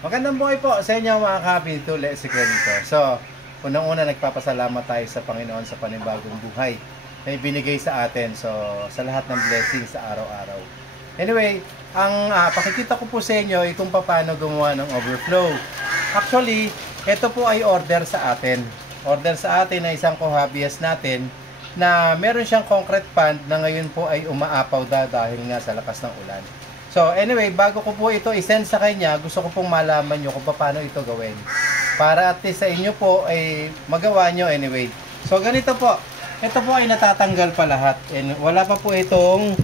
Magandang buhay po sa inyo mga kabitule si Credito. So, unang-una nagpapasalamat tayo sa Panginoon sa panibagong buhay na ibinigay sa atin. So, sa lahat ng blessings sa araw-araw. Anyway, ang pakikita ko po sa inyo ay kung paano gumawa ng overflow. Actually, ito po ay order sa atin. Order sa atin na isang kohabias natin na meron siyang concrete pond na ngayon po ay umaapaw dahil nga sa lakas ng ulan. So anyway, bago ko po ito i-send sa kanya, gusto ko pong malaman nyo kung paano ito gawin. Para at least sa inyo po ay magawa nyo anyway. So ganito po, ito po ay natatanggal pa lahat. And wala pa po itong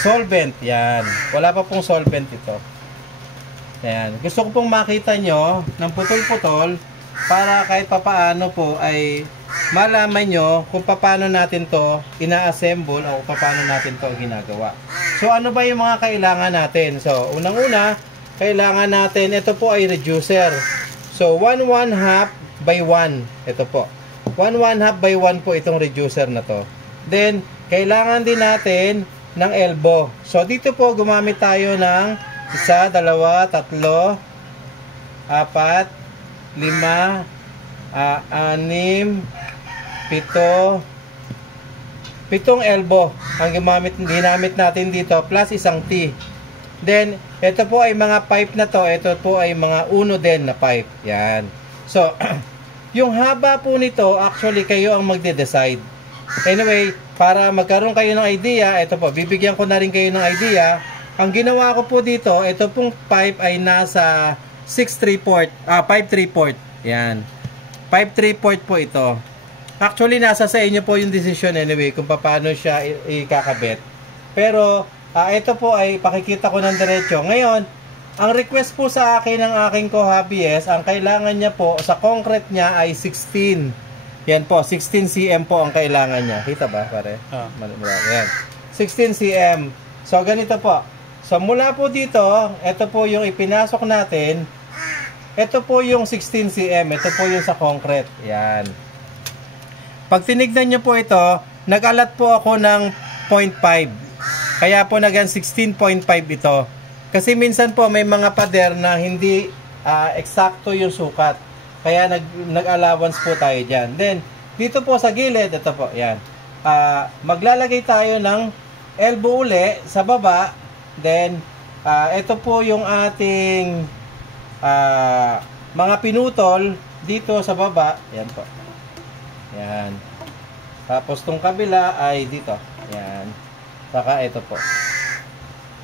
solvent. Yan. Wala pa pong solvent ito. Yan. Gusto ko pong makita nyo ng putol-putol para kahit papaano po ay malaman nyo kung paano natin to ina-assemble o kung paano natin to ginagawa. So ano ba yung mga kailangan natin? So unang-una, kailangan natin, ito po ay reducer. So 1/1/2 by 1. Ito po. 1/1/2 by 1 po itong reducer na to. Then, kailangan din natin ng elbow. So dito po gumamit tayo ng 1, 2, 3, 4, 5, 6, 6, 7, 7 elbow ang ginamit natin dito plus isang T. Then, ito po ay mga pipe na to. Ito po ay mga uno din na pipe. Yan. So, yung haba po nito, actually kayo ang magde-decide. Anyway, para magkaroon kayo ng idea, ito po, bibigyan ko na rin kayo ng idea. Ang ginawa ko po dito, ito pong pipe ay nasa 6/3/4, 5/3/4. Yan. 5/3/4 po ito. Actually, nasa sa inyo po yung decision anyway kung paano siya ikakabit. Pero, ito po ay pakikita ko ng diretso. Ngayon, ang request po sa akin ng aking kohabies, ang kailangan niya po sa concrete niya ay 16. Yan po, 16 cm po ang kailangan niya. Kita ba, pare? Yan. 16 cm. So, ganito po. So, mula po dito, ito po yung ipinasok natin. Ito po yung 16 cm. Ito po yung sa concrete. Yan. Pag tinignan nyo po ito, nag-alat po ako ng 0.5. Kaya po nagan 16.5 ito. Kasi minsan po may mga pader na hindi eksakto yung sukat. Kaya nag-allowance po tayo dyan. Then, dito po sa gilid, ito po, yan. Maglalagay tayo ng elbow uli sa baba. Then, ito po yung ating mga pinutol dito sa baba. Yan po. Yan. Tapos tong kabila ay dito. Yan. Saka ito po.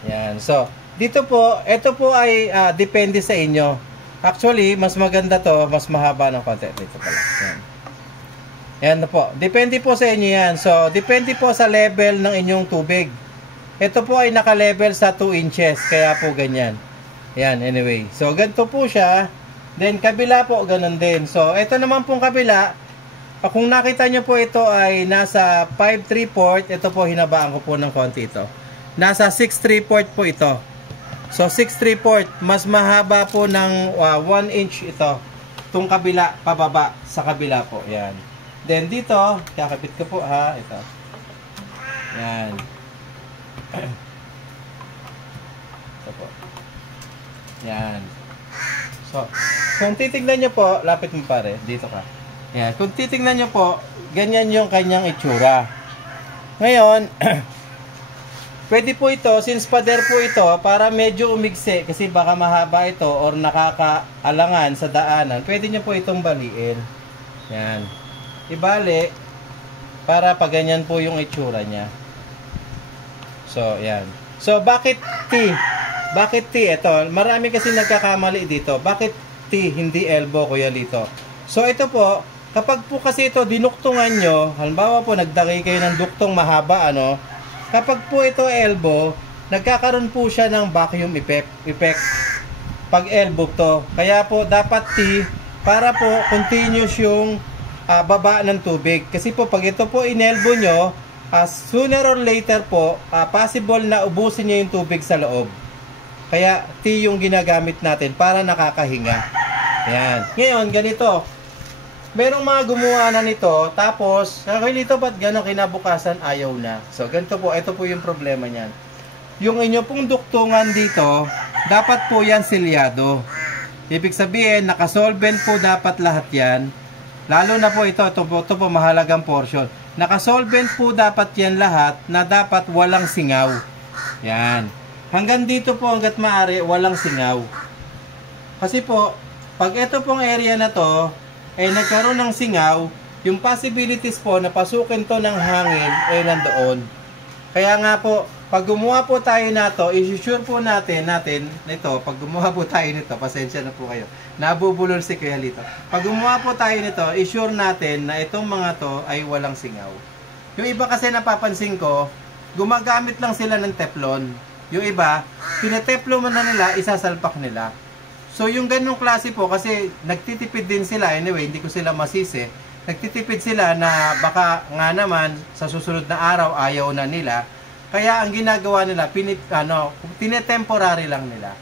Yan. So, dito po, ito po ay depende sa inyo. Actually, mas maganda to, mas mahaba ng konti. Dito pala. Yan. Yan na po. Depende po sa inyo yan. So, depende po sa level ng inyong tubig. Ito po ay naka-level sa 2 inches. Kaya po ganyan. Yan, anyway. So, ganito po siya. Then, kabila po, ganun din. So, ito naman pong kabila. Kung nakita nyo po ito ay nasa 5/3/4, ito po hinabaan ko po ng konti ito. Nasa 6/3/4 po ito. So 6/3/4, mas mahaba po ng 1 inch ito. Itong kabila, pababa sa kabila po. Yan. Then dito, kakapit ko po ha, ito. Yan. Ito po. Yan. So, kung titignan nyo po, lapit mo pare, dito ka. Yan. Kung titingnan nyo po, ganyan yung kanyang itsura. Ngayon, pwede po ito, since pader po ito, para medyo umigsi, kasi baka mahaba ito or nakakaalangan sa daanan, pwede nyo po itong baliin. Yan. Ibali, para paganyan po yung itsura niya. So, yan. So, bakit T? Bakit T? Ito, marami kasi nagkakamali dito. Bakit T, hindi elbow, Kuya Lito? So, ito po, kapag po kasi ito dinuktungan nyo, halimbawa po nagdagay kayo ng duktong mahaba, ano, kapag po ito elbow, nagkakaroon po siya ng vacuum effect pag elbow to. Kaya po dapat T para po continuous yung baba ng tubig. Kasi po pag ito po in-elbow nyo, sooner or later po, possible na ubusin nyo yung tubig sa loob. Kaya T yung ginagamit natin para nakakahinga. Ayan. Ngayon, ganito. Merong mga gumawa na nito, tapos, nito ba't gano'n kinabukasan, ayaw na. So, ganito po, ito po yung problema niyan. Yung inyo pong duktungan dito, dapat po yan selyado. Ibig sabihin, nakasolvent po dapat lahat yan. Lalo na po ito po mahalagang portion. Nakasolvent po dapat yan lahat na dapat walang singaw. Yan. Hanggang dito po hanggat maaari, walang singaw. Kasi po, pag ito pong area na to, ay nagkaroon ng singaw, yung possibilities po na pasukin to ng hangin ay nandoon. Kaya nga po, pag gumawa po tayo na to, i-sure po natin nito, pag gumawa po tayo nito, pasensya na po kayo, nabubulol si Kuya Lito. Pag gumawa po tayo nito, i-sure natin na itong mga to ay walang singaw. Yung iba kasi napapansin ko, gumagamit lang sila ng teflon. Yung iba, tineteflon mo na nila, isasalpak nila. So yung ganung klase po, kasi nagtitipid din sila, anyway, hindi ko sila masisi, nagtitipid sila na baka nga naman sa susunod na araw ayaw na nila. Kaya ang ginagawa nila, tinetemporary lang nila.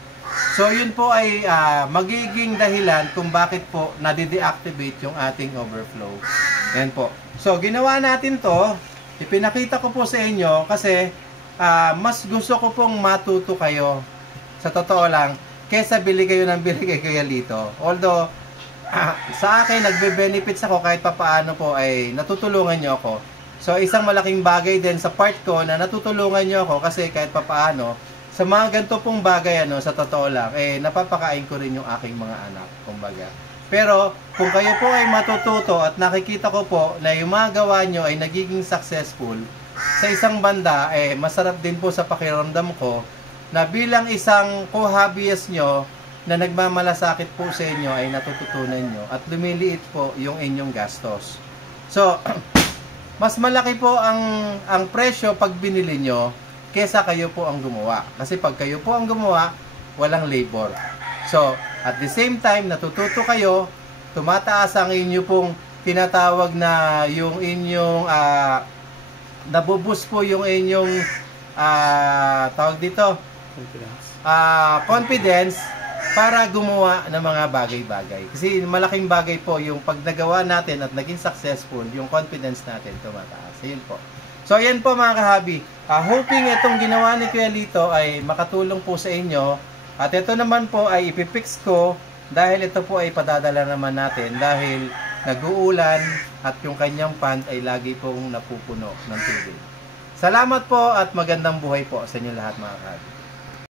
So yun po ay magiging dahilan kung bakit po nade-deactivate yung ating overflow. Yan po. So ginawa natin to, ipinakita ko po sa inyo kasi mas gusto ko pong matuto kayo. Sa totoo lang, kesa bili kayo ng bili kay Kuya Lito. Although, sa akin, nagbe-benefits ako kahit papaano po ay natutulungan nyo ako. So, isang malaking bagay din sa part ko na natutulungan nyo ako kasi kahit papaano, sa mga ganito pong bagay, sa totoo lang, napapakain ko rin yung aking mga anak, kumbaga. Pero, kung kayo po ay matututo at nakikita ko po na yung mga gawa nyo ay nagiging successful, sa isang banda, masarap din po sa pakiramdam ko na bilang isang co-hobbyist nyo na nagmamalasakit po sa inyo ay natututunan nyo at lumiliit po yung inyong gastos. So, mas malaki po ang presyo pag binili nyo kesa kayo po ang gumawa. Kasi pag kayo po ang gumawa, walang labor. So, at the same time, natututo kayo, tumataas ang inyo pong tinatawag na yung inyong nabuboost po yung inyong tawag dito confidence para gumawa ng mga bagay-bagay. Kasi malaking bagay po yung pag nagawa natin at naging successful, yung confidence natin tumataas. Ayun po. So, ayan po mga kahabi. Hoping itong ginawa ni Kuya Lito ay makatulong po sa inyo. At ito naman po ay ipipix ko dahil ito po ay padadala naman natin dahil nag-uulan at yung kanyang pond ay lagi pong napupuno ng tubig. Salamat po at magandang buhay po sa inyo lahat mga kahabi.